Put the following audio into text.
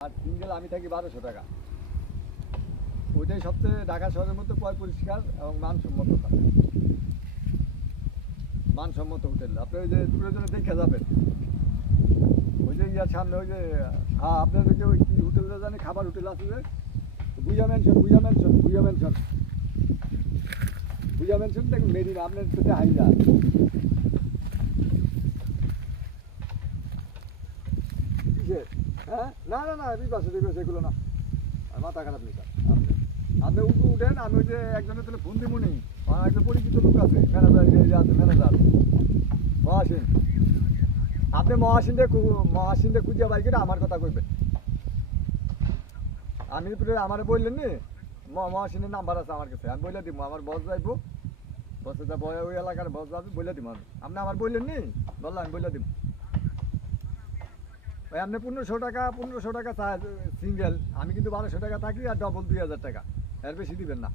আর single আমি থাকি 1200 টাকা। ওইটাই সবচেয়ে ঢাকা শহরের মধ্যে পরিষ্কার এবং মানসম্মত থাকে। মানসম্মত হোটেল আপনি ওই যে প্রয়োজনে দেখে যাবেন। ওই যে ইয়ার সামনে ওই যে হ্যাঁ আপনার ওই যে ওই কি হোটেলটা জানি খাবার হোটেল আছে যে ভুইয়া ম্যানশন দেখুন মেরিনা আপনার তো হাইরা কিসের হ্যাঁ না না না বিপাশে এগুলো না আর মাথা খারাপ নেই স্যার আপনি আপনি উঠেন আমি ওই যে একজনের তাহলে ফোন দিব নেই আমার একজন পরিচিত লোক আছে ম্যানেজার আছে ম্যানেজার মহাসিন আপনি মহাসিনদের খুঁজিয়া বাই করে আমার কথা কইবেন। আমি আমার বললেন নি মহাসিনের নাম্বার আছে আমার কাছে আমি বলে দিব আমার বস যাইব বসে যা বয় ওই এলাকার বস যাবে বলে দিব আপনি আমার বললেন নি বললাম আমি বলে দিব ভাই আপনি 1500 টাকা সিঙ্গেল আমি কিন্তু 1200 টাকা থাকি আর ডবল 2000 টাকা এর বেশি দিবেন না।